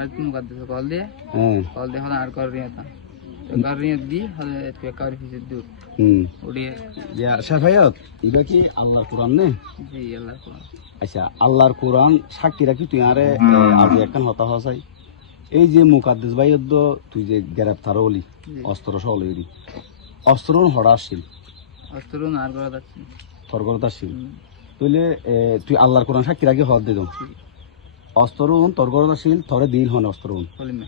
ভাড়া মুকাদ্দাস কল দিয়ে হলে আর কর রিয়া তা তো কর রিয়া দি হলে কার ফিসে দূর ওড়িয়ে ইয়া শাফায়াত এটা কি আল্লাহর কোরআন নে? জি আল্লাহর কোরআন। আচ্ছা আল্লাহর কোরআন সাক্ষী রাখি তুই আরে আজ একখান হতা হসাই এই যে মুকাদ্দাস ভাই তুই যে গ্রেপ্তার হলি অস্ত্র সহ লইরি অস্ত্র হড়া আসছিল অস্ত্র আর করা যাচ্ছে তোর ঘরত আসছিল তুইলে তুই আল্লাহর কোরআন সাক্ষী রাখি হদ দে অস্ত্র তোর ঘরত আসছিল তোরে দিল হন অস্ত্র কলিমা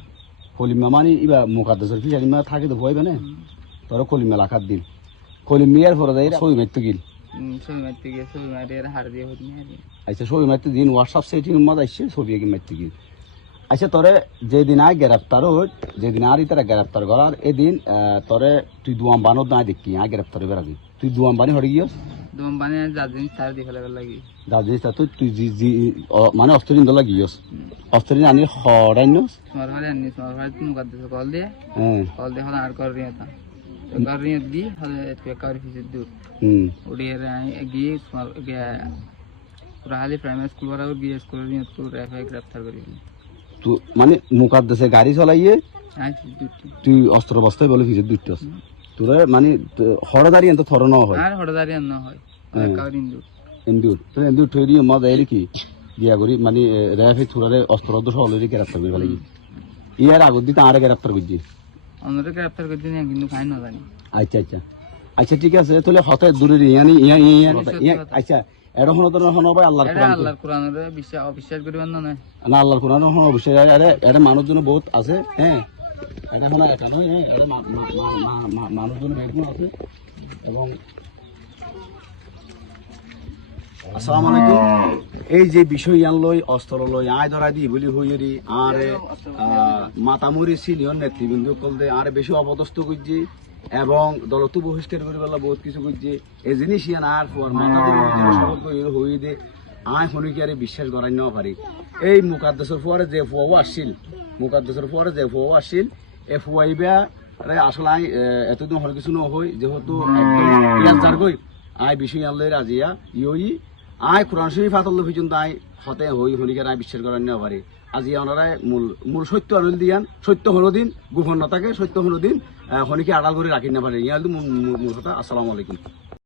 কলিমা মানে ইবা মুকাদ্দাসের ফিসারিমা থাকে তো ভয় না তোরা কলিমা লাখাত দিল কলিমিয়ার পরে যাই সই মারতে গিল সই মারতে গিয়ে সই মারি আর হার দিয়ে হতে না আচ্ছা সই মারতে দিন হোয়াটসঅ্যাপ সেটিং মধ্যে আসছে ছবি এগিয়ে মারতে গিল আচ্ছা তোরে যেদিন আয় গ্রেপ্তার হই যেদিন আর তারা গ্রেপ্তার করার এদিন তোরে তুই দুয়াম বানত না দেখি আয় গ্রেপ্তার হইবার আগে তুই দুয়াম বানি হরে গিয়স দুয়াম বানি যা জিনিস তার দিয়ে ফেলাবার লাগি যা জিনিস তুই মানে অস্ত্রিন দলা গিয়স অস্ত্রিন আনি হরাইন তোমার ভাড়া আনি তোমার ভাড়া মুকাদ্দাস কল দিয়ে হলে আর কর রিয়া তা তো কর রিয়া দি হলে কার ফিসে দূর ওড়িয়ে গিয়ে তোমার পুরাহালি প্রাইমারি স্কুল বড় গিয়ে স্কুল নিয়ে তো রেফাই গ্রেপ্তার করি তো মানে মুকাদ্দাসে গাড়ি চালাইয়ে তুই অস্ত্র বস্তায় বলে ফিসে দুইটা তোরা মানে হরদারি এত থর ন হয় আর হরদারি ন হয় কার ইন্দুর ইন্দুর তো ইন্দুর থইরি মজা এর কি দিয়া করি মানে রেফাই থুরারে অস্ত্র দোষ অলরেডি গ্রেপ্তার করে ফেলাই ইয়ার আগত দিতে আরে গ্রেপ্তার করছি অন্যরা গ্রেপ্তার করতে না কিন্তু খাই না জানি আচ্ছা আচ্ছা আচ্ছা ঠিক আছে তাহলে হতে দূরে ইয়ানি ইয়া আচ্ছা এটা হলো তোর হলো ভাই আল্লাহর কোরআনের বিশ্বাস করিবেন না না আল্লাহর কোরআন হলো অবশ্যই এটা মানুষজন বহুত আছে হ্যাঁ এটা হলো এটা নয় এটা মানুষজন বেগুন আছে এবং আসসালামু আলাইকুম এই যে বিষয় ইয়ান লই অস্ত্র লই আয় ধরা দি বলি হইরি আর মাতামুরি সিনিয়র নেতৃবৃন্দ কলদে আর বেশি অপদস্থ করছি এবং দলতো বহিষ্কার করে বেলা বহুত কিছু করছে এই জিনিস ইয়ান আর পর মাথা হয়ে দে আয় হনিকারে বিশ্বাস করাই না পারি এই মুকাদ্দাসের পরে যে ফুয়াও আসছিল এ ফুয়াইবা আসলে আয় এতদিন হর কিছু নহই যেহেতু একদম যার গই আয় বিষয় আনলে রাজিয়া ইয়ই আয় কোরআন শরীফ হাতল পর্যন্ত আয় হতে হই হনিকার আয় বিশ্বাস করাই না পারি আজি ওনারা মূল সত্য আনল দিয়ান সত্য হলো দিন গোপন নতাকে সত্য হলো দিন হনিকে আড়াল করে রাখি না পারে ইয়া মূল কথা। আসসালামু আলাইকুম।